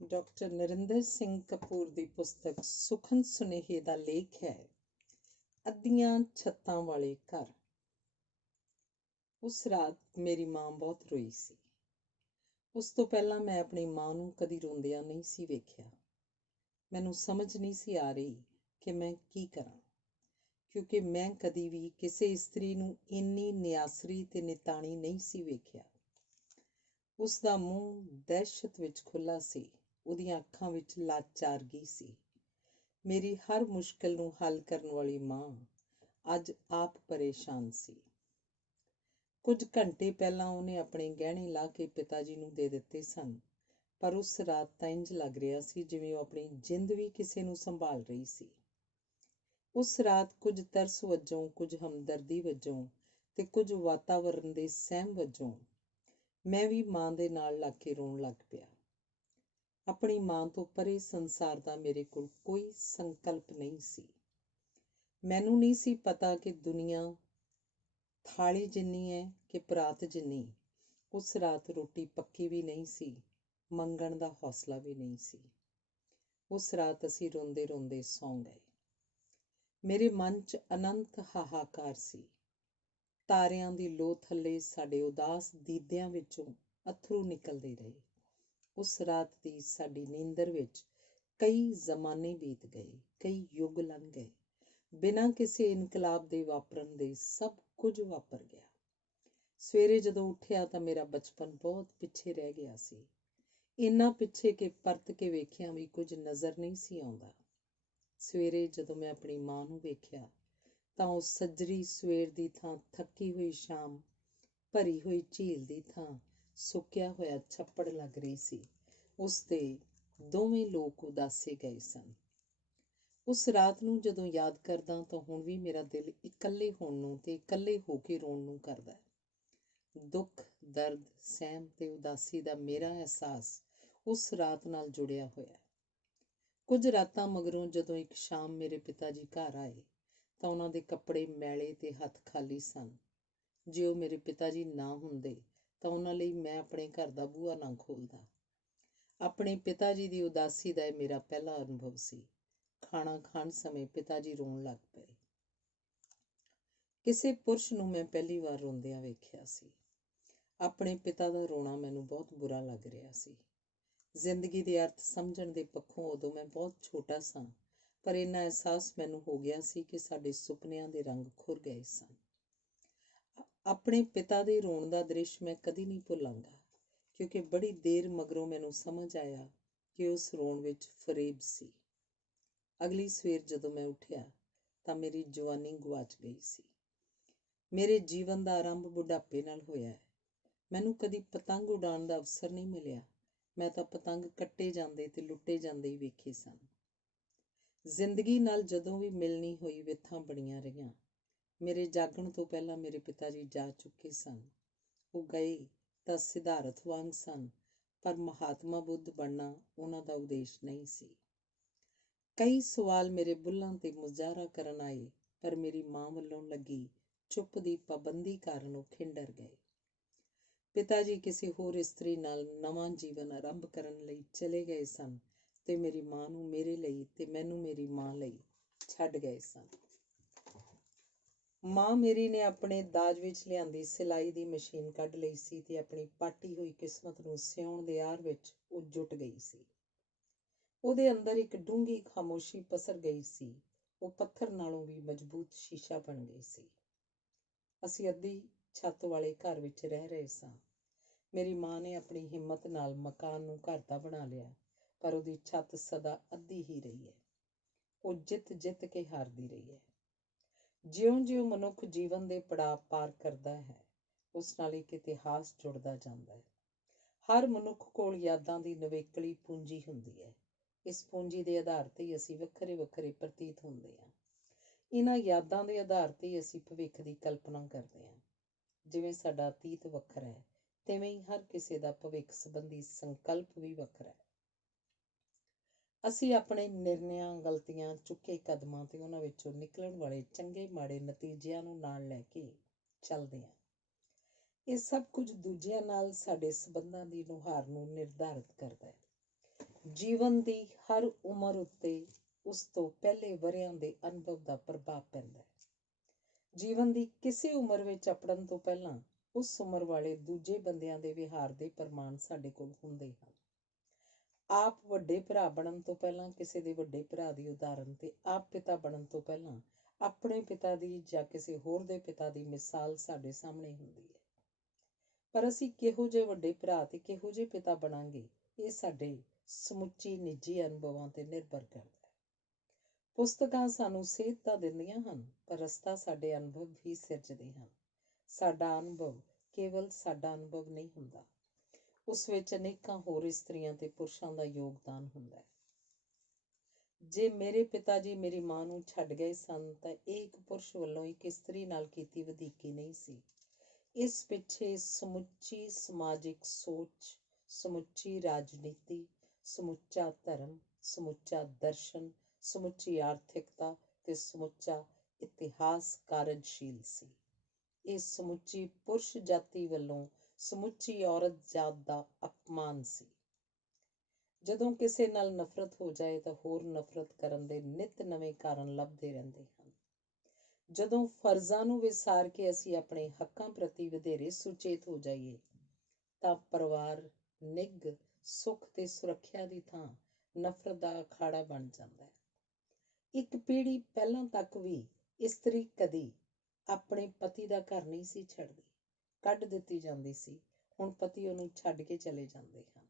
Doctor Narendra Singh Kapoor ਦੀ ਪੁਸਤਕ ਸੁਖਨ ਸੁਨੇਹੇ ਦਾ ਲੇਖ ਹੈ ਅੱਧੀਆਂ ਛੱਤਾਂ ਵਾਲੇ ਘਰ। ਉਸ ਰਾਤ ਮੇਰੀ ਮਾਂ ਬਹੁਤ ਰੋਈ ਸੀ। ਉਸ ਤੋਂ ਪਹਿਲਾਂ ਮੈਂ ਆਪਣੀ ਮਾਂ ਨੂੰ ਕਦੀ ਰੋਂਦਿਆਂ ਨਹੀਂ ਸੀ ਵੇਖਿਆ। ਮੈਨੂੰ ਸਮਝ ਨਹੀਂ ਸੀ ਆ ਰਹੀ ਕਿ ਮੈਂ ਕੀ ਕਰਾਂ, ਕਿਉਂਕਿ ਮੈਂ ਕਦੀ ਵੀ ਕਿਸੇ ਇਸਤਰੀ ਨੂੰ ਇੰਨੀ ਨਿਆਸਰੀ ਤੇ ਨਿਤਾਣੀ ਨਹੀਂ ਸੀ ਵੇਖਿਆ। ਉਸ ਦਾ ਮੂੰਹ ਦਹਿਸ਼ਤ ਵਿੱਚ ਖੁੱਲ੍ਹਾ ਸੀ, ਉਹਦੀਆਂ ਅੱਖਾਂ ਵਿੱਚ ਲਾਚਾਰਗੀ ਸੀ। ਮੇਰੀ ਹਰ ਮੁਸ਼ਕਿਲ ਨੂੰ ਹੱਲ ਕਰਨ ਵਾਲੀ ਮਾਂ ਅੱਜ ਆਪ ਪਰੇਸ਼ਾਨ ਸੀ। ਕੁਝ ਘੰਟੇ ਪਹਿਲਾਂ ਉਹਨੇ ਆਪਣੇ ਗਹਿਣੇ ਲਾਹ ਕੇ ਪਿਤਾ ਜੀ ਨੂੰ ਦੇ ਦਿੱਤੇ ਸਨ, ਪਰ ਉਸ ਰਾਤ ਤਾਂ ਇੰਝ ਲੱਗ ਰਿਹਾ ਸੀ ਜਿਵੇਂ ਉਹ ਆਪਣੀ ਜਿੰਦ ਵੀ ਕਿਸੇ ਨੂੰ ਸੰਭਾਲ ਰਹੀ ਸੀ। ਉਸ ਰਾਤ ਕੁਝ ਤਰਸ ਵਜੋਂ, ਕੁਝ ਹਮਦਰਦੀ ਵਜੋਂ ਤੇ ਕੁਝ ਵਾਤਾਵਰਨ ਦੇ ਸਹਿਮ ਵਜੋਂ ਮੈਂ ਵੀ ਮਾਂ ਦੇ ਨਾਲ ਲੱਗ ਕੇ ਰੋਣ ਲੱਗ ਪਿਆ। ਆਪਣੀ ਮਾਂ ਤੋਂ ਪਰੇ ਸੰਸਾਰ ਦਾ ਮੇਰੇ ਕੋਲ ਕੋਈ ਸੰਕਲਪ ਨਹੀਂ ਸੀ। ਮੈਨੂੰ ਨਹੀਂ ਸੀ ਪਤਾ ਕਿ ਦੁਨੀਆ ਥਾਲੀ ਜਿੰਨੀ ਹੈ ਕਿ ਪਰਾਤ ਜਿੰਨੀ। ਉਸ ਰਾਤ ਰੋਟੀ ਪੱਕੀ ਵੀ ਨਹੀਂ ਸੀ, ਮੰਗਣ ਦਾ ਹੌਸਲਾ ਵੀ ਨਹੀਂ ਸੀ। ਉਸ ਰਾਤ ਅਸੀਂ ਰੋਂਦੇ ਰੋਂਦੇ ਸੌਂ ਗਏ। ਮੇਰੇ ਮਨ 'ਚ ਅਨੰਤ ਹਾਹਾਕਾਰ ਸੀ। ਤਾਰਿਆਂ ਦੀ ਲੋ ਥੱਲੇ ਸਾਡੇ ਉਦਾਸ ਦੀਦਿਆਂ ਵਿੱਚੋਂ ਅੱਥਰੂ ਨਿਕਲਦੇ ਰਹੇ। ਉਸ ਰਾਤ ਦੀ ਸਾਡੀ ਨੀਂਦਰ ਵਿੱਚ ਕਈ ਜ਼ਮਾਨੇ ਬੀਤ ਗਏ, ਕਈ ਯੁੱਗ ਲੰਘ ਗਏ। ਬਿਨਾਂ ਕਿਸੇ ਇਨਕਲਾਬ ਦੇ ਵਾਪਰਨ ਦੇ ਸਭ ਕੁਝ ਵਾਪਰ ਗਿਆ। ਸਵੇਰੇ ਜਦੋਂ ਉੱਠਿਆ ਤਾਂ ਮੇਰਾ ਬਚਪਨ ਬਹੁਤ ਪਿੱਛੇ ਰਹਿ ਗਿਆ ਸੀ। ਇੰਨਾ ਪਿੱਛੇ ਕਿ ਪਰਤ ਕੇ ਵੇਖਿਆ ਵੀ ਕੁਝ ਨਜ਼ਰ ਨਹੀਂ ਸੀ ਆਉਂਦਾ। ਸਵੇਰੇ ਜਦੋਂ ਮੈਂ ਆਪਣੀ ਮਾਂ ਨੂੰ ਵੇਖਿਆ ਤਾਂ ਉਹ ਸੱਜਰੀ ਸਵੇਰ ਦੀ ਥਾਂ ਥੱਕੀ ਹੋਈ ਸ਼ਾਮ, ਭਰੀ ਹੋਈ ਝੀਲ ਦੀ ਥਾਂ ਸੁੱਕਿਆ ਹੋਇਆ ਛੱਪੜ ਲੱਗ ਰਹੀ ਸੀ। ਉਸ ਦੇ ਦੋਵੇਂ ਲੋਕ ਉਦਾਸੇ ਗਏ ਸਨ। ਉਸ ਰਾਤ ਨੂੰ ਜਦੋਂ ਯਾਦ ਕਰਦਾ ਤਾਂ ਹੁਣ ਵੀ ਮੇਰਾ ਦਿਲ ਇਕੱਲੇ ਹੋਣ ਨੂੰ ਤੇ ਇਕੱਲੇ ਹੋ ਕੇ ਰੋਣ ਨੂੰ ਕਰਦਾ ਹੈ। ਦੁੱਖ, ਦਰਦ, ਸਹਿਮ ਤੇ ਉਦਾਸੀ ਦਾ ਮੇਰਾ ਅਹਿਸਾਸ ਉਸ ਰਾਤ ਨਾਲ ਜੁੜਿਆ ਹੋਇਆ। ਕੁਝ ਰਾਤਾਂ ਮਗਰੋਂ ਜਦੋਂ ਇੱਕ ਸ਼ਾਮ ਮੇਰੇ ਪਿਤਾ ਜੀ ਘਰ ਆਏ ਤਾਂ ਉਹਨਾਂ ਦੇ ਕੱਪੜੇ ਮੈਲੇ ਤੇ ਹੱਥ ਖਾਲੀ ਸਨ। ਜੇ ਉਹ ਮੇਰੇ ਪਿਤਾ ਜੀ ਨਾ ਹੁੰਦੇ ਤਾਂ ਉਹਨਾਂ ਲਈ ਮੈਂ ਆਪਣੇ ਘਰ ਦਾ ਬੂਹਾ ਨਾ ਖੋਲ੍ਹਦਾ। ਆਪਣੇ ਪਿਤਾ ਜੀ ਦੀ ਉਦਾਸੀ ਦਾ ਇਹ ਮੇਰਾ ਪਹਿਲਾ ਅਨੁਭਵ ਸੀ। ਖਾਣਾ ਖਾਣ ਸਮੇਂ ਪਿਤਾ ਜੀ ਰੋਣ ਲੱਗ ਪਏ। ਕਿਸੇ ਪੁਰਸ਼ ਨੂੰ ਮੈਂ ਪਹਿਲੀ ਵਾਰ ਰੋਂਦਿਆਂ ਵੇਖਿਆ ਸੀ। ਆਪਣੇ ਪਿਤਾ ਦਾ ਰੋਣਾ ਮੈਨੂੰ ਬਹੁਤ ਬੁਰਾ ਲੱਗ ਰਿਹਾ ਸੀ। ਜ਼ਿੰਦਗੀ ਦੇ ਅਰਥ ਸਮਝਣ ਦੇ ਪੱਖੋਂ ਉਦੋਂ ਮੈਂ ਬਹੁਤ ਛੋਟਾ ਸਾਂ, ਪਰ ਇੰਨਾ ਅਹਿਸਾਸ ਮੈਨੂੰ ਹੋ ਗਿਆ ਸੀ ਕਿ ਸਾਡੇ ਸੁਪਨਿਆਂ ਦੇ ਰੰਗ ਖੁਰ ਗਏ ਸਨ। ਆਪਣੇ ਪਿਤਾ ਦੇ ਰੋਣ ਦਾ ਦ੍ਰਿਸ਼ ਮੈਂ ਕਦੀ ਨਹੀਂ ਭੁੱਲਾਂਗਾ, ਕਿਉਂਕਿ ਬੜੀ ਦੇਰ ਮਗਰੋਂ ਮੈਨੂੰ ਸਮਝ ਆਇਆ ਕਿ ਉਸ ਰੋਣ ਵਿੱਚ ਫਰੇਬ ਸੀ। ਅਗਲੀ ਸਵੇਰ ਜਦੋਂ ਮੈਂ ਉੱਠਿਆ ਤਾਂ ਮੇਰੀ ਜਵਾਨੀ ਗੁਆਚ ਗਈ ਸੀ। ਮੇਰੇ ਜੀਵਨ ਦਾ ਆਰੰਭ ਬੁਢਾਪੇ ਨਾਲ ਹੋਇਆ ਹੈ। ਮੈਨੂੰ ਕਦੀ ਪਤੰਗ ਉਡਾਉਣ ਦਾ ਅਵਸਰ ਨਹੀਂ ਮਿਲਿਆ। ਮੈਂ ਤਾਂ ਪਤੰਗ ਕੱਟੇ ਜਾਂਦੇ ਤੇ ਲੁੱਟੇ ਜਾਂਦੇ ਹੀ ਵੇਖੇ ਸਨ। ਜ਼ਿੰਦਗੀ ਨਾਲ ਜਦੋਂ ਵੀ ਮਿਲਣੀ ਹੋਈ ਵਿਥਾਂ ਬਣੀਆਂ ਰਹੀਆਂ। ਮੇਰੇ ਜਾਗਣ ਤੋਂ ਪਹਿਲਾਂ ਮੇਰੇ ਪਿਤਾ ਜੀ ਜਾ ਚੁੱਕੇ ਸਨ। ਉਹ ਗਏ ਤਾਂ ਸਿਧਾਰਥ ਵਾਂਗ ਸਨ, ਪਰ ਮਹਾਤਮਾ ਬੁੱਧ ਬਣਨਾ ਉਹਨਾਂ ਦਾ ਉਦੇਸ਼ ਨਹੀਂ ਸੀ। ਕਈ ਸਵਾਲ ਮੇਰੇ ਬੁੱਲ੍ਹਾਂ ਤੇ ਮੁਜ਼ਾਹਰਾ ਕਰਨ ਆਏ, ਪਰ ਮੇਰੀ ਮਾਂ ਵੱਲੋਂ ਲੱਗੀ ਚੁੱਪ ਦੀ ਪਾਬੰਦੀ ਕਾਰਨ ਉਹ ਖਿੰਡਰ ਗਏ। ਪਿਤਾ ਜੀ ਕਿਸੇ ਹੋਰ ਇਸਤਰੀ ਨਾਲ ਨਵਾਂ ਜੀਵਨ ਆਰੰਭ ਕਰਨ ਲਈ ਚਲੇ ਗਏ ਸਨ ਤੇ ਮੇਰੀ ਮਾਂ ਨੂੰ ਮੇਰੇ ਲਈ ਤੇ ਮੈਨੂੰ ਮੇਰੀ ਮਾਂ ਲਈ ਛੱਡ ਗਏ ਸਨ। ਮਾਂ ਮੇਰੀ ਨੇ ਆਪਣੇ ਦਾਜ ਵਿੱਚ ਲਿਆਂਦੀ ਸਿਲਾਈ ਦੀ ਮਸ਼ੀਨ ਕੱਢ ਲਈ ਸੀ ਤੇ ਆਪਣੀ ਪਾਟੀ ਹੋਈ ਕਿਸਮਤ ਨੂੰ ਸਿਉਣ ਦੇ ਆਰ ਵਿੱਚ ਉਹ ਜੁਟ ਗਈ ਸੀ। ਉਹਦੇ ਅੰਦਰ ਇੱਕ ਡੂੰਘੀ ਖਾਮੋਸ਼ੀ ਪਸਰ ਗਈ ਸੀ। ਉਹ ਪੱਥਰ ਨਾਲੋਂ ਵੀ ਮਜ਼ਬੂਤ ਸ਼ੀਸ਼ਾ ਬਣ ਗਈ ਸੀ। ਅਸੀਂ ਅੱਧੀ ਛੱਤ ਵਾਲੇ ਘਰ ਵਿੱਚ ਰਹਿ ਰਹੇ ਸਾਂ। ਮੇਰੀ ਮਾਂ ਨੇ ਆਪਣੀ ਹਿੰਮਤ ਨਾਲ ਮਕਾਨ ਨੂੰ ਘਰ ਦਾ ਬਣਾ ਲਿਆ, ਪਰ ਉਹਦੀ ਛੱਤ ਸਦਾ ਅੱਧੀ ਹੀ ਰਹੀ ਹੈ। ਉਹ ਜਿੱਤ ਕੇ ਹਾਰਦੀ ਰਹੀ ਹੈ। ਜਿਉਂ-ਜਿਉਂ ਮਨੁੱਖ ਜੀਵਨ ਦੇ ਪੜਾਅ ਪਾਰ ਕਰਦਾ ਹੈ, ਉਸ ਨਾਲ ਇੱਕ ਇਤਿਹਾਸ ਜੁੜਦਾ ਜਾਂਦਾ ਹੈ। ਹਰ ਮਨੁੱਖ ਕੋਲ ਯਾਦਾਂ ਦੀ ਨਿਵੇਕਲੀ ਪੂੰਜੀ ਹੁੰਦੀ ਹੈ। ਇਸ ਪੂੰਜੀ ਦੇ ਆਧਾਰ 'ਤੇ ਹੀ ਅਸੀਂ ਵੱਖਰੇ ਪ੍ਰਤੀਤ ਹੁੰਦੇ ਹਾਂ। ਇਹਨਾਂ ਯਾਦਾਂ ਦੇ ਆਧਾਰ 'ਤੇ ਹੀ ਅਸੀਂ ਭਵਿੱਖ ਦੀ ਕਲਪਨਾ ਕਰਦੇ ਹਾਂ। ਜਿਵੇਂ ਸਾਡਾ ਅਤੀਤ ਵੱਖਰਾ ਹੈ, ਤਿਵੇਂ ਹੀ ਹਰ ਕਿਸੇ ਦਾ ਭਵਿੱਖ ਸੰਬੰਧੀ ਸੰਕਲਪ ਵੀ ਵੱਖਰਾ ਹੈ। ਅਸੀਂ ਆਪਣੇ ਨਿਰਣਿਆਂ, ਗਲਤੀਆਂ, ਚੁੱਕੇ ਕਦਮਾਂ ਤੇ ਉਹਨਾਂ ਵਿੱਚੋਂ ਨਿਕਲਣ ਵਾਲੇ ਚੰਗੇ ਮਾੜੇ ਨਤੀਜਿਆਂ ਨੂੰ ਨਾਲ ਲੈ ਕੇ ਚੱਲਦੇ ਹਾਂ। ਇਹ ਸਭ ਕੁਝ ਦੂਜਿਆਂ ਨਾਲ ਸਾਡੇ ਸੰਬੰਧਾਂ ਦੀ ਨੁਹਾਰ ਨੂੰ ਨਿਰਧਾਰਿਤ ਕਰਦਾ ਹੈ। ਜੀਵਨ ਦੀ ਹਰ ਉਮਰ ਉੱਤੇ ਉਸ ਤੋਂ ਪਹਿਲੇ ਵਰ੍ਹਿਆਂ ਦੇ ਅਨੁਭਵ ਦਾ ਪ੍ਰਭਾਵ ਪੈਂਦਾ ਹੈ। ਜੀਵਨ ਦੀ ਕਿਸੇ ਉਮਰ ਵਿੱਚ ਅਪੜਨ ਤੋਂ ਪਹਿਲਾਂ ਉਸ ਉਮਰ ਵਾਲੇ ਦੂਜੇ ਬੰਦਿਆਂ ਦੇ ਵਿਹਾਰ ਦੇ ਪ੍ਰਮਾਣ ਸਾਡੇ ਕੋਲ ਹੁੰਦੇ ਹਨ। ਆਪ ਵੱਡੇ ਭਰਾ ਬਣਨ ਤੋਂ ਪਹਿਲਾਂ ਕਿਸੇ ਦੇ ਵੱਡੇ ਭਰਾ ਦੀ ਉਦਾਹਰਨ ਤੇ ਆਪ ਪਿਤਾ ਬਣਨ ਤੋਂ ਪਹਿਲਾਂ ਆਪਣੇ ਪਿਤਾ ਦੀ ਜਾਂ ਕਿਸੇ ਹੋਰ ਦੇ ਪਿਤਾ ਦੀ ਮਿਸਾਲ ਸਾਡੇ ਸਾਹਮਣੇ ਹੁੰਦੀ ਹੈ। ਪਰ ਅਸੀਂ ਕਿਹੋ ਜਿਹੇ ਵੱਡੇ ਭਰਾ ਤੇ ਕਿਹੋ ਜਿਹੇ ਪਿਤਾ ਬਣਾਂਗੇ, ਇਹ ਸਾਡੇ ਸਮੁੱਚੀ ਨਿੱਜੀ ਅਨੁਭਵਾਂ ਤੇ ਨਿਰਭਰ ਕਰਦਾ ਹੈ। ਪੁਸਤਕਾਂ ਸਾਨੂੰ ਸੇਧ ਤਾਂ ਦਿੰਦੀਆਂ ਹਨ, ਪਰ ਰਸਤਾ ਸਾਡੇ ਅਨੁਭਵ ਹੀ ਸਿਰਜਦੇ ਹਨ। ਸਾਡਾ ਅਨੁਭਵ ਕੇਵਲ ਸਾਡਾ ਅਨੁਭਵ ਨਹੀਂ ਹੁੰਦਾ, ਉਸ ਵਿੱਚ ਅਨੇਕਾਂ ਹੋਰ ਇਸਤਰੀਆਂ ਤੇ ਪੁਰਸ਼ਾਂ ਦਾ ਯੋਗਦਾਨ ਹੁੰਦਾ ਹੈ। ਜੇ ਮੇਰੇ ਪਿਤਾ ਜੀ ਮੇਰੀ ਮਾਂ ਨੂੰ ਛੱਡ ਗਏ ਸਨ ਤਾਂ ਇਹ ਇੱਕ ਪੁਰਸ਼ ਵੱਲੋਂ ਇੱਕ ਇਸਤਰੀ ਨਾਲ ਕੀਤੀ ਵਧੀਕੀ ਨਹੀਂ ਸੀ। ਇਸ ਪਿੱਛੇ ਸਮੁੱਚੀ ਸਮਾਜਿਕ ਸੋਚ, ਸਮੁੱਚੀ ਰਾਜਨੀਤੀ, ਸਮੁੱਚਾ ਧਰਮ, ਸਮੁੱਚਾ ਦਰਸ਼ਨ, ਸਮੁੱਚੀ ਆਰਥਿਕਤਾ ਤੇ ਸਮੁੱਚਾ ਇਤਿਹਾਸ ਕਾਰਜਸ਼ੀਲ ਸੀ। ਇਹ ਸਮੁੱਚੀ ਪੁਰਸ਼ ਜਾਤੀ ਵੱਲੋਂ ਸਮੁੱਚੀ ਔਰਤ ਜਾਤ ਦਾ ਅਪਮਾਨ ਸੀ। ਜਦੋਂ ਕਿਸੇ ਨਾਲ ਨਫ਼ਰਤ ਹੋ ਜਾਏ ਤਾਂ ਹੋਰ ਨਫ਼ਰਤ ਕਰਨ ਦੇ ਨਿੱਤ ਨਵੇਂ ਕਾਰਨ ਲੱਭਦੇ ਰਹਿੰਦੇ ਹਨ। ਜਦੋਂ ਫਰਜ਼ਾਂ ਨੂੰ ਵਿਸਾਰ ਕੇ ਅਸੀਂ ਆਪਣੇ ਹੱਕਾਂ ਪ੍ਰਤੀ ਵਧੇਰੇ ਸੁਚੇਤ ਹੋ ਜਾਈਏ ਤਾਂ ਪਰਿਵਾਰ ਨਿੱਘ, ਸੁੱਖ ਤੇ ਸੁਰੱਖਿਆ ਦੀ ਥਾਂ ਨਫ਼ਰਤ ਦਾ ਅਖਾੜਾ ਬਣ ਜਾਂਦਾ ਹੈ। ਇੱਕ ਪੀੜ੍ਹੀ ਪਹਿਲਾਂ ਤੱਕ ਵੀ ਇਸਤਰੀ ਕਦੀ ਆਪਣੇ ਪਤੀ ਦਾ ਘਰ ਨਹੀਂ ਸੀ ਛੱਡਦੀ, ਕੱਢ ਦਿੱਤੀ ਜਾਂਦੀ ਸੀ। ਹੁਣ ਪਤੀ ਉਹਨੂੰ ਛੱਡ ਕੇ ਚਲੇ ਜਾਂਦੇ ਹਨ।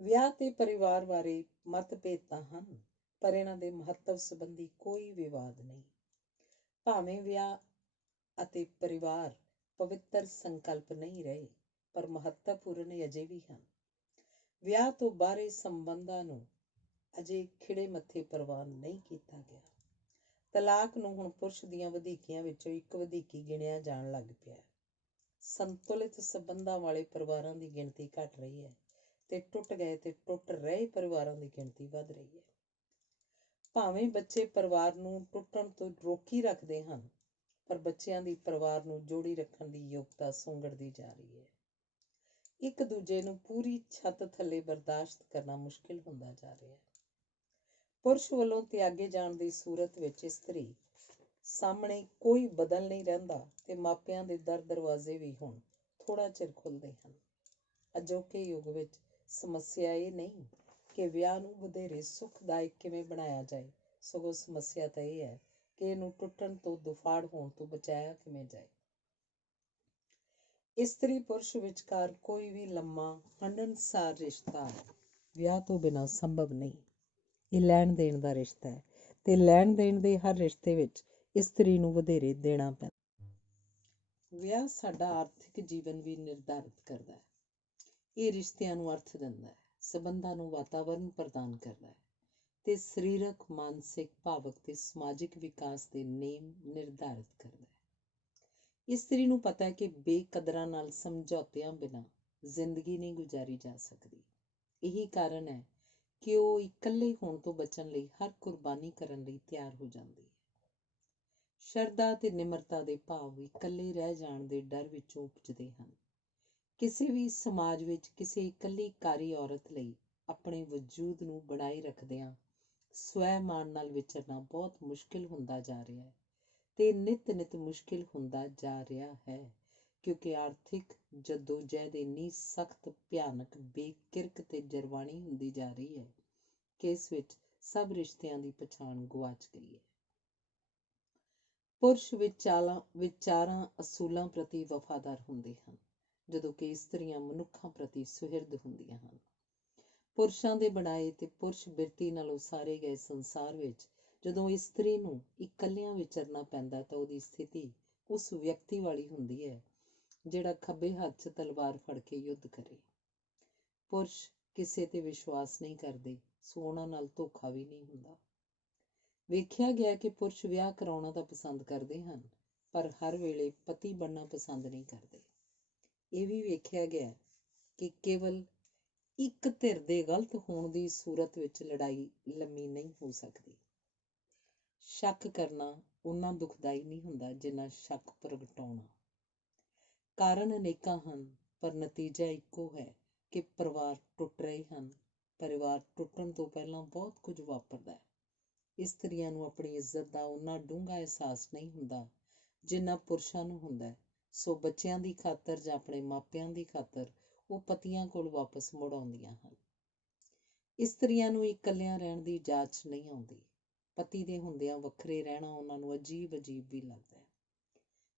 ਵਿਆਹ ਤੇ ਪਰਿਵਾਰ ਬਾਰੇ ਮਤਭੇਦ ਤਾਂ ਹਨ, ਪਰ ਇਹਨਾਂ ਦੇ ਮਹੱਤਵ ਸੰਬੰਧੀ ਕੋਈ ਵਿਵਾਦ ਨਹੀਂ। ਭਾਵੇਂ ਵਿਆਹ ਅਤੇ ਪਰਿਵਾਰ ਪਵਿੱਤਰ ਸੰਕਲਪ ਨਹੀਂ ਰਹੇ, ਪਰ ਮਹੱਤਵਪੂਰਨ ਅਜੇ ਵੀ ਹਨ। ਵਿਆਹ ਤੋਂ ਬਾਹਰੇ ਸੰਬੰਧਾਂ ਨੂੰ ਅਜੇ ਖਿੜੇ ਮੱਥੇ ਪ੍ਰਵਾਨ ਨਹੀਂ ਕੀਤਾ ਗਿਆ। ਤਲਾਕ ਨੂੰ ਹੁਣ ਪੁਰਸ਼ ਦੀਆਂ ਵਧੀਕੀਆਂ ਵਿੱਚੋਂ ਇੱਕ ਵਧੀਕੀ ਗਿਣਿਆ ਜਾਣ ਲੱਗ ਪਿਆ। ਸੰਤੁਲਿਤ ਸੰਬੰਧਾਂ ਵਾਲੇ ਪਰਿਵਾਰਾਂ ਦੀ ਗਿਣਤੀ ਘਟ ਰਹੀ ਹੈ ਤੇ ਟੁੱਟ ਗਏ ਤੇ ਟੁੱਟ ਰਹੇ ਪਰਿਵਾਰਾਂ ਦੀ ਗਿਣਤੀ ਵੱਧ ਰਹੀ ਹੈ। ਭਾਵੇਂ ਬੱਚੇ ਪਰਿਵਾਰ ਨੂੰ ਟੁੱਟਣ ਤੋਂ ਰੋਕੀ ਰੱਖਦੇ ਹਨ, ਪਰ ਬੱਚਿਆਂ ਦੀ ਪਰਿਵਾਰ ਨੂੰ ਜੋੜੀ ਰੱਖਣ ਦੀ ਯੋਗਤਾ ਸੁੰਗੜਦੀ ਜਾ ਰਹੀ ਹੈ। ਇੱਕ ਦੂਜੇ ਨੂੰ ਪੂਰੀ ਛੱਤ ਥੱਲੇ ਬਰਦਾਸ਼ਤ ਕਰਨਾ ਮੁਸ਼ਕਿਲ ਹੁੰਦਾ ਜਾ ਰਿਹਾ ਹੈ। ਪੁਰਸ਼ ਵੱਲੋਂ ਤਿਆਗੇ ਜਾਣ ਦੀ ਸੂਰਤ ਵਿੱਚ ਇਸਤਰੀ ਸਾਹਮਣੇ ਕੋਈ ਬਦਲ ਨਹੀਂ ਰਹਿੰਦਾ ਤੇ ਮਾਪਿਆਂ ਦੇ ਦਰ ਦਰਵਾਜ਼ੇ ਵੀ ਹੁਣ ਥੋੜ੍ਹਾ ਚਿਰ ਖੁੱਲ੍ਹਦੇ ਹਨ। ਅਜੋਕੇ ਯੁੱਗ ਵਿੱਚ ਸਮੱਸਿਆ ਇਹ ਨਹੀਂ ਕਿ ਵਿਆਹ ਨੂੰ ਵਧੇਰੇ ਸੁਖਦਾਇਕ ਕਿਵੇਂ ਬਣਾਇਆ ਜਾਏ, ਸਗੋਂ ਸਮੱਸਿਆ ਤਾਂ ਇਹ ਹੈ ਕਿ ਇਹਨੂੰ ਟੁੱਟਣ ਤੋਂ, ਦੁਫਾੜ ਹੋਣ ਤੋਂ ਬਚਾਇਆ ਕਿਵੇਂ ਜਾਏ। ਇਸਤਰੀ ਪੁਰਸ਼ ਵਿਚਕਾਰ ਕੋਈ ਵੀ ਲੰਮਾ ਹੰਢਣਸਾਰ ਰਿਸ਼ਤਾ ਵਿਆਹ ਤੋਂ ਬਿਨਾਂ ਸੰਭਵ ਨਹੀਂ। ਇਹ ਲੈਣ ਦੇਣ ਦਾ ਰਿਸ਼ਤਾ ਹੈ ਤੇ ਲੈਣ ਦੇਣ ਦੇ ਹਰ ਰਿਸ਼ਤੇ ਵਿੱਚ ਇਸਤਰੀ ਨੂੰ ਵਧੇਰੇ ਦੇਣਾ ਪੈਂਦਾ। ਵਿਆਹ ਸਾਡਾ ਆਰਥਿਕ ਜੀਵਨ ਵੀ ਨਿਰਧਾਰਿਤ ਕਰਦਾ ਹੈ। ਇਹ ਰਿਸ਼ਤਿਆਂ ਨੂੰ ਅਰਥ ਦਿੰਦਾ ਹੈ, ਸੰਬੰਧਾਂ ਨੂੰ ਵਾਤਾਵਰਨ ਪ੍ਰਦਾਨ ਕਰਦਾ ਹੈ ਤੇ ਸਰੀਰਕ, ਮਾਨਸਿਕ, ਭਾਵਕ ਤੇ ਸਮਾਜਿਕ ਵਿਕਾਸ ਦੇ ਨੇਮ ਨਿਰਧਾਰਿਤ ਕਰਦਾ ਹੈ। ਇਸਤਰੀ ਨੂੰ ਪਤਾ ਹੈ ਕਿ ਬੇਕਦਰਾਂ ਨਾਲ ਸਮਝੌਤਿਆਂ ਬਿਨਾਂ ਜ਼ਿੰਦਗੀ ਨਹੀਂ ਗੁਜ਼ਾਰੀ ਜਾ ਸਕਦੀ। ਇਹੀ ਕਾਰਨ ਹੈ ਕਿ ਉਹ ਇਕੱਲੇ ਹੋਣ ਤੋਂ ਬਚਣ ਲਈ ਹਰ ਕੁਰਬਾਨੀ ਕਰਨ ਲਈ ਤਿਆਰ ਹੋ ਜਾਂਦੀ ਹੈ। ਸ਼ਰਧਾ ਤੇ ਨਿਮਰਤਾ ਦੇ ਭਾਵ ਇਕੱਲੇ ਰਹਿ ਜਾਣ ਦੇ ਡਰ ਵਿੱਚੋਂ ਉਪਜਦੇ ਹਨ। ਕਿਸੇ ਵੀ ਸਮਾਜ ਵਿੱਚ ਕਿਸੇ ਇਕੱਲੀ ਕਾਰੀ ਔਰਤ ਲਈ ਆਪਣੇ ਵਜੂਦ ਨੂੰ ਬਣਾਈ ਰੱਖਦਿਆਂ ਸਵੈ-ਮਾਣ ਨਾਲ ਵਿਚਰਨਾ ਬਹੁਤ ਮੁਸ਼ਕਿਲ ਹੁੰਦਾ ਜਾ ਰਿਹਾ ਹੈ ਤੇ ਨਿਤ ਮੁਸ਼ਕਿਲ ਹੁੰਦਾ ਜਾ ਰਿਹਾ ਹੈ, ਕਿਉਂਕਿ ਆਰਥਿਕ ਜੱਦੋ-ਜਹਿਦ ਇੰਨੀ ਸਖਤ, ਭਿਆਨਕ, ਬੇਕਿਰਕ ਤੇ ਜਰਵਾਣੀ ਹੁੰਦੀ ਜਾ ਰਹੀ ਹੈ ਕਿ ਇਸ ਵਿੱਚ ਸਭ ਰਿਸ਼ਤਿਆਂ ਦੀ ਪਛਾਣ ਗੁਆਚ ਗਈ ਹੈ। ਪੁਰਸ਼ ਵਿਚਾਰਾਂ ਅਸੂਲਾਂ ਪ੍ਰਤੀ ਵਫਾਦਾਰ ਹੁੰਦੇ ਹਨ, ਜਦੋਂ ਕਿ ਇਸਤਰੀਆਂ ਮਨੁੱਖਾਂ ਪ੍ਰਤੀ ਸੁਹਿਰਦ ਹੁੰਦੀਆਂ ਹਨ। ਪੁਰਸ਼ਾਂ ਦੇ ਬਣਾਏ ਤੇ ਪੁਰਸ਼ ਬਿਰਤੀ ਨਾਲ ਉਸਾਰੇ ਗਏ ਸੰਸਾਰ ਵਿੱਚ ਜਦੋਂ ਇਸਤਰੀ ਨੂੰ ਇਕੱਲਿਆਂ ਵਿਚਰਨਾ ਪੈਂਦਾ ਤਾਂ ਉਹਦੀ ਸਥਿਤੀ ਉਸ ਵਿਅਕਤੀ ਵਾਲੀ ਹੁੰਦੀ ਹੈ ਜਿਹੜਾ ਖੱਬੇ ਹੱਥ 'ਚ ਤਲਵਾਰ ਫੜ ਕੇ ਯੁੱਧ ਕਰੇ। ਪੁਰਸ਼ ਕਿਸੇ ਤੇ ਵਿਸ਼ਵਾਸ ਨਹੀਂ ਕਰਦੇ, ਸੋ ਉਹਨਾਂ ਨਾਲ ਧੋਖਾ ਵੀ ਨਹੀਂ ਹੁੰਦਾ। ਵੇਖਿਆ ਗਿਆ ਕਿ ਪੁਰਸ਼ ਵਿਆਹ ਕਰਾਉਣਾ ਤਾਂ ਪਸੰਦ ਕਰਦੇ ਹਨ, ਪਰ ਹਰ ਵੇਲੇ ਪਤੀ ਬਣਨਾ ਪਸੰਦ ਨਹੀਂ ਕਰਦੇ। ਇਹ ਵੀ ਵੇਖਿਆ ਗਿਆ ਕਿ ਕੇਵਲ ਇੱਕ ਧਿਰ ਦੇ ਗਲਤ ਹੋਣ ਦੀ ਸੂਰਤ ਵਿੱਚ ਲੜਾਈ ਲੰਮੀ ਨਹੀਂ ਹੋ ਸਕਦੀ। ਸ਼ੱਕ ਕਰਨਾ ਓਨਾ ਦੁਖਦਾਈ ਨਹੀਂ ਹੁੰਦਾ ਜਿੰਨਾ ਸ਼ੱਕ ਪ੍ਰਗਟਾਉਣਾ। ਕਾਰਨ ਅਨੇਕਾਂ ਹਨ, ਪਰ ਨਤੀਜਾ ਇੱਕੋ ਹੈ ਕਿ ਪਰਿਵਾਰ ਟੁੱਟ ਰਹੇ ਹਨ, ਪਰਿਵਾਰ ਟੁੱਟਣ ਤੋਂ ਪਹਿਲਾਂ ਬਹੁਤ ਕੁਝ ਵਾਪਰਦਾ ਹੈ। ਇਸਤਰੀਆਂ ਨੂੰ ਆਪਣੀ ਇੱਜ਼ਤ ਦਾ ਓਨਾ ਡੂੰਘਾ ਅਹਿਸਾਸ ਨਹੀਂ ਹੁੰਦਾ ਜਿੰਨਾ ਪੁਰਸ਼ਾਂ ਨੂੰ ਹੁੰਦਾ ਹੈ। ਸੋ ਬੱਚਿਆਂ ਦੀ ਖਾਤਰ ਜਾਂ ਆਪਣੇ ਮਾਪਿਆਂ ਦੀ ਖਾਤਰ ਉਹ ਪਤੀਆਂ ਕੋਲ ਵਾਪਸ ਮੁੜ ਆਉਂਦੀਆਂ ਹਨ। ਇਸਤਰੀਆਂ ਨੂੰ ਇਕੱਲਿਆਂ ਰਹਿਣ ਦੀ ਜਾਚ ਨਹੀਂ ਆਉਂਦੀ। ਪਤੀ ਦੇ ਹੁੰਦਿਆਂ ਵੱਖਰੇ ਰਹਿਣਾ ਉਹਨਾਂ ਨੂੰ ਅਜੀਬ ਵੀ ਲੱਗਦਾ ਹੈ।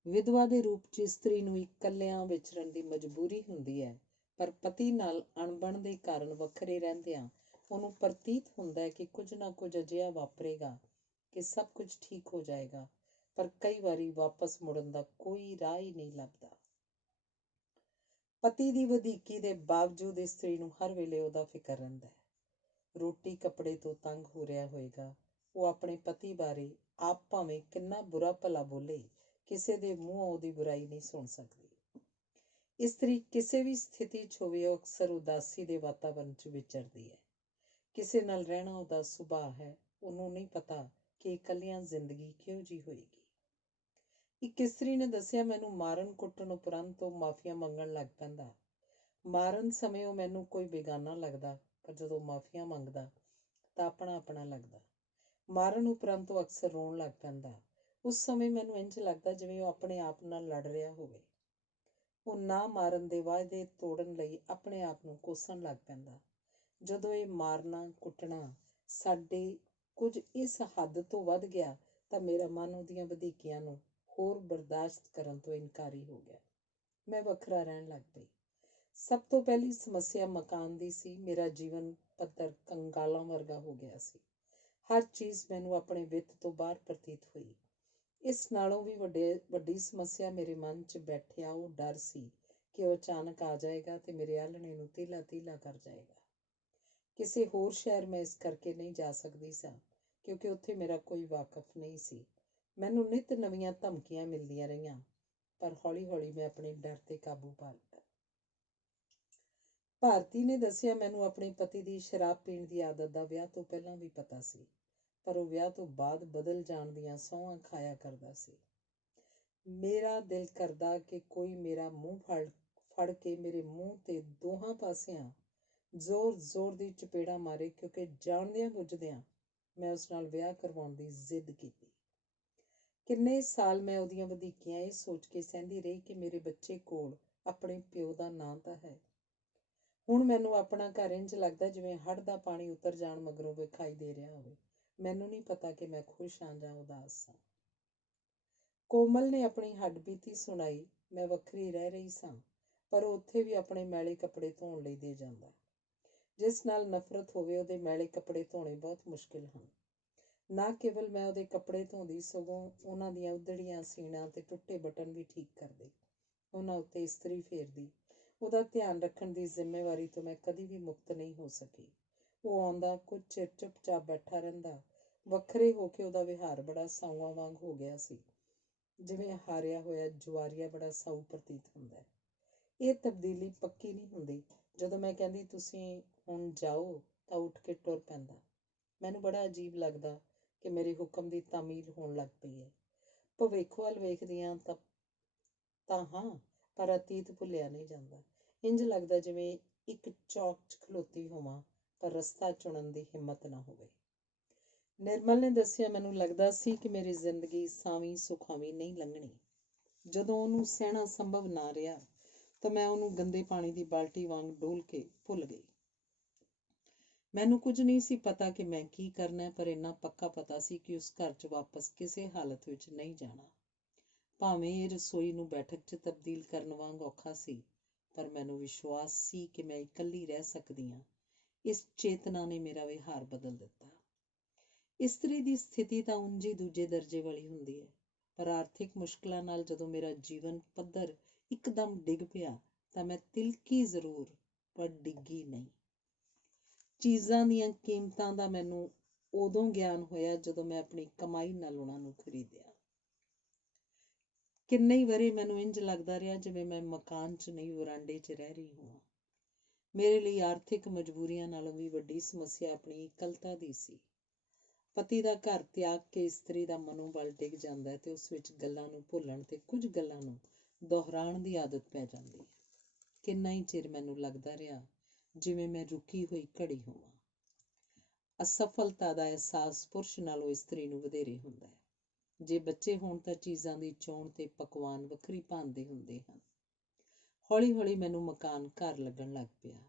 ਵਿਧਵਾ ਦੇ ਰੂਪ 'ਚ ਇਸਤਰੀ ਨੂੰ ਇਕੱਲਿਆਂ ਵਿਚਰਨ ਦੀ ਮਜਬੂਰੀ ਹੁੰਦੀ ਹੈ, ਪਰ ਪਤੀ ਨਾਲ ਅਣਬਣ ਦੇ ਕਾਰਨ ਵੱਖਰੇ ਰਹਿੰਦਿਆਂ ਉਹਨੂੰ ਪ੍ਰਤੀਤ ਹੁੰਦਾ ਹੈ ਕਿ ਕੁਝ ਨਾ ਕੁਝ ਅਜਿਹਾ ਵਾਪਰੇਗਾ ਕਿ ਸਭ ਕੁਝ ਠੀਕ ਹੋ ਜਾਏਗਾ, ਪਰ ਕਈ ਵਾਰੀ ਵਾਪਸ ਮੁੜਨ ਦਾ ਕੋਈ ਰਾਹ ਹੀ ਨਹੀਂ ਲੱਭਦਾ। ਪਤੀ ਦੀ ਵਧੀਕੀ ਦੇ ਬਾਵਜੂਦ ਇਸਤਰੀ ਨੂੰ ਹਰ ਵੇਲੇ ਉਹਦਾ ਫਿਕਰ ਰਹਿੰਦਾ ਹੈ। ਰੋਟੀ ਕੱਪੜੇ ਤੋਂ ਤੰਗ ਹੋ ਰਿਹਾ ਹੋਏਗਾ, ਉਹ ਆਪਣੇ ਪਤੀ ਬਾਰੇ ਆਪ ਭਾਵੇਂ ਕਿੰਨਾ ਬੁਰਾ ਭਲਾ ਬੋਲੇ, ਕਿਸੇ ਦੇ ਮੂੰਹੋਂ ਉਹਦੀ ਬੁਰਾਈ ਨਹੀਂ ਸੁਣ ਸਕਦੀ। ਇਸਤਰੀ ਕਿਸੇ ਵੀ ਸਥਿਤੀ 'ਚ ਹੋਵੇ, ਉਹ ਅਕਸਰ ਉਦਾਸੀ ਦੇ ਵਾਤਾਵਰਨ 'ਚ ਵਿਚਰਦੀ ਹੈ। ਕਿਸੇ ਨਾਲ ਰਹਿਣਾ ਉਹਦਾ ਸੁਭਾਅ ਹੈ। ਉਹਨੂੰ ਨਹੀਂ ਪਤਾ ਕਿ ਇਕੱਲਿਆਂ ਜ਼ਿੰਦਗੀ ਕਿਹੋ ਜਿਹੀ ਹੋਏਗੀ। ਇੱਕ ਇਸਤਰੀ ਨੇ ਦੱਸਿਆ, ਮੈਨੂੰ ਮਾਰਨ ਕੁੱਟਣ ਉਪਰੰਤ ਉਹ ਮਾਫੀਆਂ ਮੰਗਣ ਲੱਗ ਪੈਂਦਾ। ਮਾਰਨ ਸਮੇਂ ਉਹ ਮੈਨੂੰ ਕੋਈ ਬੇਗਾਨਾ ਲੱਗਦਾ, ਪਰ ਜਦੋਂ ਮਾਫੀਆਂ ਮੰਗਦਾ ਤਾਂ ਆਪਣਾ ਲੱਗਦਾ। ਮਾਰਨ ਉਪਰੰਤ ਉਹ ਅਕਸਰ ਰੋਣ ਲੱਗ ਪੈਂਦਾ। ਉਸ ਸਮੇਂ ਮੈਨੂੰ ਇੰਝ ਲੱਗਦਾ ਜਿਵੇਂ ਉਹ ਆਪਣੇ ਆਪ ਨਾਲ ਲੜ ਰਿਹਾ ਹੋਵੇ। ਉਹ ਨਾ ਮਾਰਨ ਦੇ ਵਾਅਦੇ ਤੋੜਨ ਲਈ ਆਪਣੇ ਆਪ ਨੂੰ ਕੋਸਣ ਲੱਗ ਪੈਂਦਾ। ਜਦੋਂ ਇਹ ਮਾਰਨਾ ਕੁੱਟਣਾ ਸਾਡੇ ਕੁਝ ਇਸ ਹੱਦ ਤੋਂ ਵੱਧ ਗਿਆ ਤਾਂ ਮੇਰਾ ਮਨ ਉਹਦੀਆਂ ਵਧੀਕੀਆਂ ਨੂੰ ਹੋਰ ਬਰਦਾਸ਼ਤ ਕਰਨ ਤੋਂ ਇਨਕਾਰੀ ਹੋ ਗਿਆ। ਮੈਂ ਵੱਖਰਾ ਰਹਿਣ ਲੱਗ ਪਈ। ਸਭ ਤੋਂ ਪਹਿਲੀ ਸਮੱਸਿਆ ਮਕਾਨ ਦੀ ਸੀ। ਮੇਰਾ ਜੀਵਨ ਪੱਧਰ ਕੰਗਾਲਾਂ ਵਰਗਾ ਹੋ ਗਿਆ ਸੀ। ਹਰ ਚੀਜ਼ ਮੈਨੂੰ ਆਪਣੇ ਵਿੱਤ ਤੋਂ ਬਾਹਰ ਪ੍ਰਤੀਤ ਹੋਈ। ਇਸ ਨਾਲੋਂ ਵੀ ਵੱਡੀ ਸਮੱਸਿਆ ਮੇਰੇ ਮਨ 'ਚ ਬੈਠਿਆ ਉਹ ਡਰ ਸੀ ਕਿ ਉਹ ਅਚਾਨਕ ਆ ਜਾਏਗਾ ਤੇ ਮੇਰੇ ਆਲ੍ਹਣੇ ਨੂੰ ਤੀਲਾ ਕਰ ਜਾਏਗਾ। ਕਿਸੇ ਹੋਰ ਸ਼ਹਿਰ ਮੈਂ ਇਸ ਕਰਕੇ ਨਹੀਂ ਜਾ ਸਕਦੀ ਸਾਂ ਕਿਉਂਕਿ ਉੱਥੇ ਮੇਰਾ ਕੋਈ ਵਾਕਫ ਨਹੀਂ ਸੀ। ਮੈਨੂੰ ਨਿੱਤ ਨਵੀਆਂ ਧਮਕੀਆਂ ਮਿਲਦੀਆਂ ਰਹੀਆਂ, ਪਰ ਹੌਲੀ ਮੈਂ ਆਪਣੇ ਡਰ 'ਤੇ ਕਾਬੂ ਪਾ ਲਿਆ। ਭਾਰਤੀ ਨੇ ਦੱਸਿਆ, ਮੈਨੂੰ ਆਪਣੇ ਪਤੀ ਦੀ ਸ਼ਰਾਬ ਪੀਣ ਦੀ ਆਦਤ ਦਾ ਵਿਆਹ ਤੋਂ ਪਹਿਲਾਂ ਵੀ ਪਤਾ ਸੀ, ਪਰ ਉਹ ਵਿਆਹ ਤੋਂ ਬਾਅਦ ਬਦਲ ਜਾਣ ਦੀਆਂ ਸਹੁੰਆਂ ਖਾਇਆ ਕਰਦਾ ਸੀ। ਮੇਰਾ ਦਿਲ ਕਰਦਾ ਕਿ ਕੋਈ ਮੇਰਾ ਮੂੰਹ ਫੜ ਕੇ ਮੇਰੇ ਮੂੰਹ 'ਤੇ ਦੋਹਾਂ ਪਾਸਿਆਂ ਜ਼ੋਰ ਦੀ ਚਪੇੜਾਂ ਮਾਰੇ, ਕਿਉਂਕਿ ਜਾਣਦਿਆਂ ਬੁੱਝਦਿਆਂ ਮੈਂ ਉਸ ਨਾਲ ਵਿਆਹ ਕਰਵਾਉਣ ਦੀ ਜ਼ਿੱਦ ਕੀਤੀ। ਕਿੰਨੇ ਸਾਲ ਮੈਂ ਉਹਦੀਆਂ ਵਧੀਕੀਆਂ ਇਹ ਸੋਚ ਕੇ ਸਹਿੰਦੀ ਰਹੀ ਕਿ ਮੇਰੇ ਬੱਚੇ ਕੋਲ ਆਪਣੇ ਪਿਓ ਦਾ ਨਾਂ ਤਾਂ ਹੈ। ਹੁਣ ਮੈਨੂੰ ਆਪਣਾ ਘਰ ਇੰਝ ਲੱਗਦਾ ਜਿਵੇਂ ਹੜ੍ਹ ਦਾ ਪਾਣੀ ਉਤਰ ਜਾਣ ਮਗਰੋਂ ਵਿਖਾਈ ਦੇ ਰਿਹਾ ਹੋਵੇ। ਮੈਨੂੰ ਨਹੀਂ ਪਤਾ ਕਿ ਮੈਂ ਖੁਸ਼ ਹਾਂ ਜਾਂ ਉਦਾਸ ਹਾਂ। ਕੋਮਲ ਨੇ ਆਪਣੀ ਹੱਡਬੀਤੀ ਸੁਣਾਈ। ਮੈਂ ਵੱਖਰੀ ਰਹਿ ਰਹੀ ਸਾਂ, ਪਰ ਉੱਥੇ ਵੀ ਆਪਣੇ ਮੈਲੇ ਕੱਪੜੇ ਧੋਣ ਲਈ ਦੇ ਜਾਂਦਾ। ਜਿਸ ਨਾਲ ਨਫ਼ਰਤ ਹੋਵੇ, ਉਹਦੇ ਮੈਲੇ ਕੱਪੜੇ ਧੋਣੇ ਬਹੁਤ ਮੁਸ਼ਕਿਲ ਹਨ। ਨਾ ਕੇਵਲ ਮੈਂ ਉਹਦੇ ਕੱਪੜੇ ਧੋਂਦੀ, ਸਗੋਂ ਉਹਨਾਂ ਦੀਆਂ ਉਧੜੀਆਂ ਸੀਣਾਂ ਤੇ ਟੁੱਟੇ ਬਟਨ ਵੀ ਠੀਕ ਕਰਦੀ, ਉਹਨਾਂ ਉੱਤੇ ਇਸਤਰੀ ਫੇਰਦੀ। ਉਹਦਾ ਧਿਆਨ ਰੱਖਣ ਦੀ ਜ਼ਿੰਮੇਵਾਰੀ ਤੋਂ ਮੈਂ ਕਦੀ ਵੀ ਮੁਕਤ ਨਹੀਂ ਹੋ ਸਕੀ। ਉਹ ਆਉਂਦਾ, ਕੁਝ ਚਿਰ ਚੁੱਪਚਾਪ ਬੈਠਾ ਰਹਿੰਦਾ। ਵੱਖਰੇ ਹੋ ਕੇ ਉਹਦਾ ਵਿਹਾਰ ਬੜਾ ਸਾਊਆਂ ਵਾਂਗ ਹੋ ਗਿਆ ਸੀ, ਜਿਵੇਂ ਹਾਰਿਆ ਹੋਇਆ ਜੁਆਰੀਆ ਬੜਾ ਸਾਊ ਪ੍ਰਤੀਤ ਹੁੰਦਾ। ਇਹ ਤਬਦੀਲੀ ਪੱਕੀ ਨਹੀਂ ਹੁੰਦੀ। ਜਦੋਂ ਮੈਂ ਕਹਿੰਦੀ ਤੁਸੀਂ ਹੁਣ ਜਾਓ ਤਾਂ ਉੱਠ ਕੇ ਟੁਰ ਪੈਂਦਾ। ਮੈਨੂੰ ਬੜਾ ਅਜੀਬ ਲੱਗਦਾ ਕਿ ਮੇਰੇ ਹੁਕਮ ਦੀ ਤਾਮੀਲ ਹੋਣ ਲੱਗ ਪਈ ਹੈ। ਭਵਿੱਖ ਵੱਲ ਵੇਖਦੀਆਂ ਤਾਂ ਹਾਂ, ਪਰ ਅਤੀਤ ਭੁੱਲਿਆ ਨਹੀਂ ਜਾਂਦਾ। ਇੰਝ ਲੱਗਦਾ ਜਿਵੇਂ ਇੱਕ ਚੌਕ 'ਚ ਖਲੋਤੀ ਹੋਵਾਂ, ਪਰ ਰਸਤਾ ਚੁਣਨ ਦੀ ਹਿੰਮਤ ਨਾ ਹੋਵੇ। ਨਿਰਮਲ ਨੇ ਦੱਸਿਆ, ਮੈਨੂੰ ਲੱਗਦਾ ਸੀ ਕਿ ਮੇਰੀ ਜ਼ਿੰਦਗੀ ਸਾਵੀਂ ਸੁਖਾਵੀਂ ਨਹੀਂ ਲੰਘਣੀ। ਜਦੋਂ ਉਹਨੂੰ ਸਹਿਣਾ ਸੰਭਵ ਨਾ ਰਿਹਾ ਤਾਂ ਮੈਂ ਉਹਨੂੰ ਗੰਦੇ ਪਾਣੀ ਦੀ ਬਾਲਟੀ ਵਾਂਗ ਡੋਲ ਕੇ ਭੁੱਲ ਗਈ। ਮੈਨੂੰ ਕੁਝ ਨਹੀਂ ਸੀ ਪਤਾ ਕਿ ਮੈਂ ਕੀ ਕਰਨਾ, ਪਰ ਇੰਨਾ ਪੱਕਾ ਪਤਾ ਸੀ ਕਿ ਉਸ ਘਰ 'ਚ ਵਾਪਸ ਕਿਸੇ ਹਾਲਤ ਵਿੱਚ ਨਹੀਂ ਜਾਣਾ। ਭਾਵੇਂ ਇਹ ਰਸੋਈ ਨੂੰ ਬੈਠਕ 'ਚ ਤਬਦੀਲ ਕਰਨ ਵਾਂਗ ਔਖਾ ਸੀ, ਪਰ ਮੈਨੂੰ ਵਿਸ਼ਵਾਸ ਸੀ ਕਿ ਮੈਂ ਇਕੱਲੀ ਰਹਿ ਸਕਦੀ ਹਾਂ। ਇਸ ਚੇਤਨਾ ਨੇ ਮੇਰਾ ਵਿਹਾਰ ਬਦਲ ਦਿੱਤਾ। ਇਸਤਰੀ ਦੀ ਸਥਿਤੀ ਤਾਂ ਉਂਝ ਹੀ ਦੂਜੇ ਦਰਜੇ ਵਾਲੀ ਹੁੰਦੀ ਹੈ, ਪਰ ਆਰਥਿਕ ਮੁਸ਼ਕਲਾਂ ਨਾਲ ਜਦੋਂ ਮੇਰਾ ਜੀਵਨ ਪੱਧਰ ਇੱਕਦਮ ਡਿੱਗ ਪਿਆ ਤਾਂ ਮੈਂ ਤਿਲਕੀ ਜ਼ਰੂਰ, ਪਰ ਡਿੱਗੀ ਨਹੀਂ। ਚੀਜ਼ਾਂ ਦੀਆਂ ਕੀਮਤਾਂ ਦਾ ਮੈਨੂੰ ਉਦੋਂ ਗਿਆਨ ਹੋਇਆ ਜਦੋਂ ਮੈਂ ਆਪਣੀ ਕਮਾਈ ਨਾਲ ਉਹਨਾਂ ਨੂੰ ਖਰੀਦਿਆ। ਕਿੰਨੇ ਹੀ ਵਰ੍ਹੇ ਮੈਨੂੰ ਇੰਝ ਲੱਗਦਾ ਰਿਹਾ ਜਿਵੇਂ ਮੈਂ ਮਕਾਨ 'ਚ ਨਹੀਂ, ਵਰਾਂਡੇ 'ਚ ਰਹਿ ਰਹੀ ਹਾਂ। ਮੇਰੇ ਲਈ ਆਰਥਿਕ ਮਜਬੂਰੀਆਂ ਨਾਲੋਂ ਵੀ ਵੱਡੀ ਸਮੱਸਿਆ ਆਪਣੀ ਇਕੱਲਤਾ ਦੀ ਸੀ। ਪਤੀ ਦਾ ਘਰ ਤਿਆਗ ਕੇ ਇਸਤਰੀ ਦਾ ਮਨੋਬਲ ਡਿੱਗ ਜਾਂਦਾ ਤੇ ਉਸ ਵਿੱਚ ਗੱਲਾਂ ਨੂੰ ਭੁੱਲਣ ਤੇ ਕੁਝ ਗੱਲਾਂ ਨੂੰ ਦੁਹਰਾਉਣ ਦੀ ਆਦਤ ਪੈ ਜਾਂਦੀ ਹੈ। ਕਿੰਨਾ ਹੀ ਚਿਰ ਮੈਨੂੰ ਲੱਗਦਾ ਰਿਹਾ ਜਿਵੇਂ ਮੈਂ ਰੁਕੀ ਹੋਈ ਘੜੀ ਹੋਵਾਂ। ਅਸਫਲਤਾ ਦਾ ਅਹਿਸਾਸ ਪੁਰਸ਼ ਨਾਲੋਂ ਇਸਤਰੀ ਨੂੰ ਵਧੇਰੇ ਹੁੰਦਾ ਹੈ। ਜੇ ਬੱਚੇ ਹੋਣ ਤਾਂ ਚੀਜ਼ਾਂ ਦੀ ਚੋਣ ਤੇ ਪਕਵਾਨ ਵੱਖਰੀ ਭਾਂਤ ਦੇ ਹੁੰਦੇ ਹਨ। ਹੌਲੀ ਹੌਲੀ ਮੈਨੂੰ ਮਕਾਨ ਘਰ ਲੱਗਣ ਲੱਗ ਪਿਆ।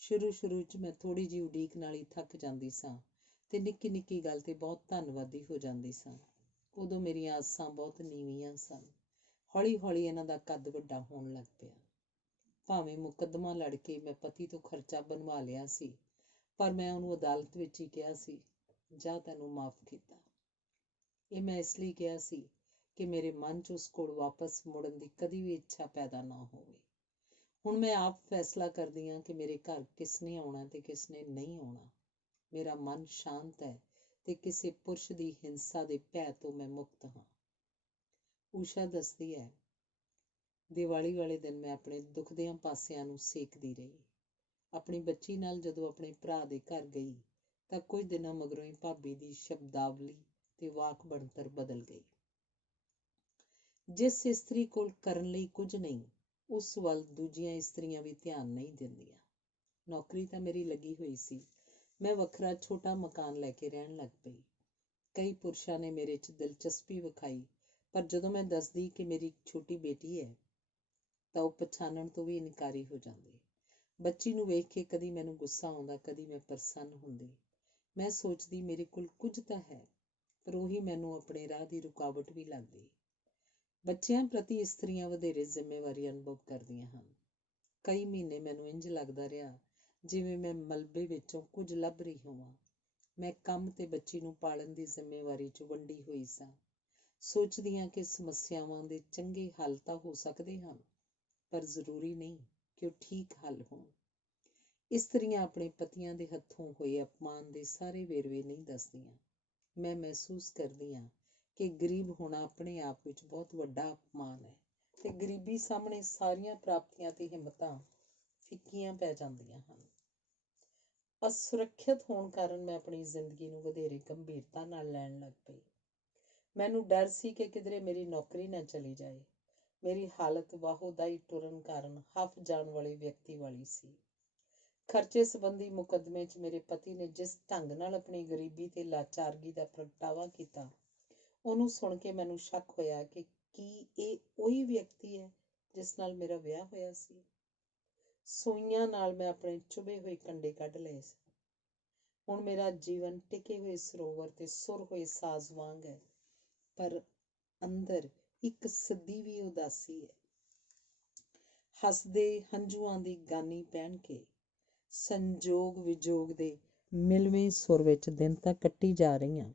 ਸ਼ੁਰੂ 'ਚ ਮੈਂ ਥੋੜ੍ਹੀ ਜਿਹੀ ਉਡੀਕ ਨਾਲ ਹੀ ਥੱਕ ਜਾਂਦੀ ਸਾਂ ਤੇ ਨਿੱਕੀ ਨਿੱਕੀ ਗੱਲ ਤੇ ਬਹੁਤ ਧੰਨਵਾਦੀ ਹੋ ਜਾਂਦੀ ਸਾਂ। ਉਦੋਂ ਮੇਰੀਆਂ ਆਸਾਂ ਬਹੁਤ ਨੀਵੀਆਂ ਸਨ। ਹੌਲੀ ਹੌਲੀ ਇਹਨਾਂ ਦਾ ਕੱਦ ਵੱਡਾ ਹੋਣ ਲੱਗ ਪਿਆ। ਭਾਵੇਂ ਮੁਕੱਦਮਾ ਲੜ ਕੇ ਮੈਂ ਪਤੀ ਤੋਂ ਖਰਚਾ ਬਣਵਾ ਲਿਆ ਸੀ, ਪਰ ਮੈਂ ਉਹਨੂੰ ਅਦਾਲਤ ਵਿੱਚ ਹੀ ਕਿਹਾ ਸੀ, ਜਾ ਤੈਨੂੰ ਮਾਫ਼ ਕੀਤਾ। ਇਹ ਮੈਂ ਇਸ ਲਈ ਕਿਹਾ ਸੀ ਕਿ ਮੇਰੇ ਮਨ 'ਚ ਉਸ ਕੋਲ ਵਾਪਸ ਮੁੜਨ ਦੀ ਕਦੀ ਵੀ ਇੱਛਾ ਪੈਦਾ ਨਾ ਹੋਵੇ। ਹੁਣ ਮੈਂ ਆਪ ਫੈਸਲਾ ਕਰਦੀ ਹਾਂ ਕਿ ਮੇਰੇ ਘਰ ਕਿਸ ਨੇ ਆਉਣਾ ਤੇ ਕਿਸ ਨੇ ਨਹੀਂ ਆਉਣਾ। ਮੇਰਾ ਮਨ ਸ਼ਾਂਤ ਹੈ ਤੇ ਕਿਸੇ ਪੁਰਸ਼ ਦੀ ਹਿੰਸਾ ਦੇ ਭੈ ਤੋਂ ਮੈਂ ਮੁਕਤ ਹਾਂ। ਊਸ਼ਾ ਦੱਸਦੀ ਹੈ, ਦੀਵਾਲੀ ਵਾਲੇ ਦਿਨ ਮੈਂ ਆਪਣੇ ਦੁਖਦਿਆਂ ਪਾਸਿਆਂ ਨੂੰ ਸੇਕਦੀ ਰਹੀ। ਆਪਣੀ ਬੱਚੀ ਨਾਲ ਜਦੋਂ ਆਪਣੇ ਭਰਾ ਦੇ ਘਰ ਗਈ ਤਾਂ ਕੁਝ ਦਿਨਾਂ ਮਗਰੋਂ ਹੀ ਭਾਬੀ ਦੀ ਸ਼ਬਦਾਵਲੀ ਤੇ ਵਾਕ ਬਣਤਰ ਬਦਲ ਗਈ। ਜਿਸ ਇਸਤਰੀ ਕੋਲ ਕਰਨ ਲਈ ਕੁਝ ਨਹੀਂ, ਉਸ ਵੱਲ ਦੂਜੀਆਂ ਇਸਤਰੀਆਂ ਵੀ ਧਿਆਨ ਨਹੀਂ ਦਿੰਦੀਆਂ। ਨੌਕਰੀ ਤਾਂ ਮੇਰੀ ਲੱਗੀ ਹੋਈ ਸੀ। ਮੈਂ ਵੱਖਰਾ ਛੋਟਾ ਮਕਾਨ ਲੈ ਕੇ ਰਹਿਣ ਲੱਗ ਪਈ। ਕਈ ਪੁਰਸ਼ਾਂ ਨੇ ਮੇਰੇ 'ਚ ਦਿਲਚਸਪੀ ਵਿਖਾਈ, ਪਰ ਜਦੋਂ ਮੈਂ ਦੱਸਦੀ ਕਿ ਮੇਰੀ ਇੱਕ ਛੋਟੀ ਬੇਟੀ ਹੈ ਤਾਂ ਉਹ ਪਛਾਣਨ ਤੋਂ ਵੀ ਇਨਕਾਰੀ ਹੋ ਜਾਂਦੇ। ਬੱਚੀ ਨੂੰ ਵੇਖ ਕੇ ਕਦੀ ਮੈਨੂੰ ਗੁੱਸਾ ਆਉਂਦਾ, ਕਦੀ ਮੈਂ ਪ੍ਰਸੰਨ ਹੁੰਦੀ। ਮੈਂ ਸੋਚਦੀ ਮੇਰੇ ਕੋਲ ਕੁਝ ਤਾਂ ਹੈ, ਪਰ ਉਹੀ ਮੈਨੂੰ ਆਪਣੇ ਰਾਹ ਦੀ ਰੁਕਾਵਟ ਵੀ ਲੱਗਦੀ। ਬੱਚਿਆਂ ਪ੍ਰਤੀ ਇਸਤਰੀਆਂ ਵਧੇਰੇ ਜ਼ਿੰਮੇਵਾਰੀ ਅਨੁਭਵ ਕਰਦੀਆਂ ਹਨ। ਕਈ ਮਹੀਨੇ ਮੈਨੂੰ ਇੰਝ ਲੱਗਦਾ ਰਿਹਾ ਜਿਵੇਂ ਮੈਂ ਮਲਬੇ ਵਿੱਚੋਂ ਕੁਝ ਲੱਭ ਰਹੀ ਹੋਵਾਂ। ਮੈਂ ਕੰਮ ਤੇ ਬੱਚੀ ਨੂੰ ਪਾਲਣ ਦੀ ਜ਼ਿੰਮੇਵਾਰੀ 'ਚ ਵੰਡੀ ਹੋਈ ਸਾਂ। ਸੋਚਦੀ ਹਾਂ ਕਿ ਸਮੱਸਿਆਵਾਂ ਦੇ ਚੰਗੇ ਹੱਲ ਤਾਂ ਹੋ ਸਕਦੇ ਹਨ, ਪਰ ਜ਼ਰੂਰੀ ਨਹੀਂ ਕਿ ਉਹ ਠੀਕ ਹੱਲ ਹੋਣ। ਇਸਤਰੀਆਂ ਆਪਣੇ ਪਤੀਆਂ ਦੇ ਹੱਥੋਂ ਹੋਏ ਅਪਮਾਨ ਦੇ ਸਾਰੇ ਵੇਰਵੇ ਨਹੀਂ ਦੱਸਦੀਆਂ। ਮੈਂ ਮਹਿਸੂਸ ਕਰਦੀ ਹਾਂ ਕਿ ਗਰੀਬ ਹੋਣਾ ਆਪਣੇ ਆਪ ਵਿੱਚ ਬਹੁਤ ਵੱਡਾ ਅਪਮਾਨ ਹੈ ਤੇ ਗਰੀਬੀ ਸਾਹਮਣੇ ਸਾਰੀਆਂ ਪ੍ਰਾਪਤੀਆਂ ਤੇ ਹਿੰਮਤਾਂ ਫਿੱਕੀਆਂ ਪੈ ਜਾਂਦੀਆਂ ਹਨ। ਅਸੁਰੱਖਿਅਤ ਹੋਣ ਕਾਰਨ ਮੈਂ ਆਪਣੀ ਜ਼ਿੰਦਗੀ ਨੂੰ ਵਧੇਰੇ ਗੰਭੀਰਤਾ ਨਾਲ ਲੈਣ ਲੱਗ ਪਈ। ਮੈਨੂੰ ਡਰ ਸੀ ਕਿ ਕਿਧਰੇ ਮੇਰੀ ਨੌਕਰੀ ਨਾ ਚਲੀ ਜਾਏ। ਮੇਰੀ ਹਾਲਤ ਵਾਹੋਦਾਈ ਟੁਰਨ ਕਾਰਨ ਹਫ ਜਾਣ ਵਾਲੇ ਵਿਅਕਤੀ ਵਾਲੀ ਸੀ। ਖਰਚੇ ਸੰਬੰਧੀ ਮੁਕੱਦਮੇ 'ਚ ਮੇਰੇ ਪਤੀ ਨੇ ਜਿਸ ਢੰਗ ਨਾਲ ਆਪਣੀ ਗਰੀਬੀ ਤੇ ਲਾਚਾਰਗੀ ਦਾ ਪ੍ਰਗਟਾਵਾ ਕੀਤਾ, ਉਹਨੂੰ ਸੁਣ ਕੇ ਮੈਨੂੰ ਸ਼ੱਕ ਹੋਇਆ ਕਿ ਕੀ ਇਹ ਉਹੀ ਵਿਅਕਤੀ ਹੈ ਜਿਸ ਨਾਲ ਮੇਰਾ ਵਿਆਹ ਹੋਇਆ ਸੀ। ਸੂਈਆਂ ਨਾਲ ਮੈਂ ਆਪਣੇ ਚੁਭੇ ਹੋਏ ਕੰਡੇ ਕੱਢ ਲਏ ਸੀ। ਹੁਣ ਮੇਰਾ ਜੀਵਨ ਟਿਕੇ ਹੋਏ ਸਰੋਵਰ ਤੇ ਸੁਰ ਹੋਏ ਸਾਜ਼ ਵਾਂਗ ਹੈ, ਪਰ ਅੰਦਰ ਇੱਕ ਸਦੀ ਵੀ ਉਦਾਸੀ ਹੈ। ਹੱਸਦੇ ਹੰਝੂਆਂ ਦੀ ਗਾਨੀ ਪਹਿਨ ਕੇ ਸੰਜੋਗ ਵਿਜੋਗ ਦੇ ਮਿਲਵੇਂ ਸੁਰ ਵਿੱਚ ਦਿਨ ਤਾਂ ਕੱਟੀ ਜਾ ਰਹੀ ਹਾਂ,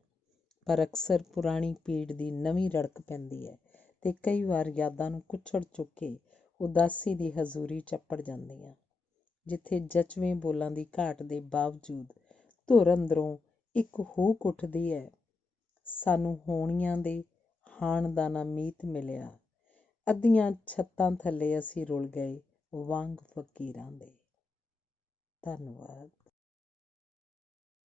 ਪਰ ਅਕਸਰ ਪੁਰਾਣੀ ਪੀੜ ਦੀ ਨਵੀਂ ਰੜਕ ਪੈਂਦੀ ਹੈ ਤੇ ਕਈ ਵਾਰ ਯਾਦਾਂ ਨੂੰ ਕੁੱਛੜ ਚੁੱਕ ਕੇ ਉਦਾਸੀ ਦੀ ਹਜ਼ੂਰੀ ਚੱਪੜ ਜਾਂਦੀਆਂ। ਜਿੱਥੇ ਜਚਵੇਂ ਬੋਲਾਂ ਦੀ ਘਾਟ ਦੇ ਬਾਵਜੂਦ ਧੁਰ ਅੰਦਰੋਂ ਇੱਕ ਹੂਕ ਉੱਠਦੀ ਹੈ, ਸਾਨੂੰ ਹੋਣੀਆਂ ਦੇ ਹਾਣ ਦਾ ਨਾ ਮੀਤ ਮਿਲਿਆ, ਅੱਧੀਆਂ ਛੱਤਾਂ ਥੱਲੇ ਅਸੀਂ ਰੁਲ ਗਏ ਵਾਂਗ ਫਕੀਰਾਂ ਦੇ। ਧੰਨਵਾਦ।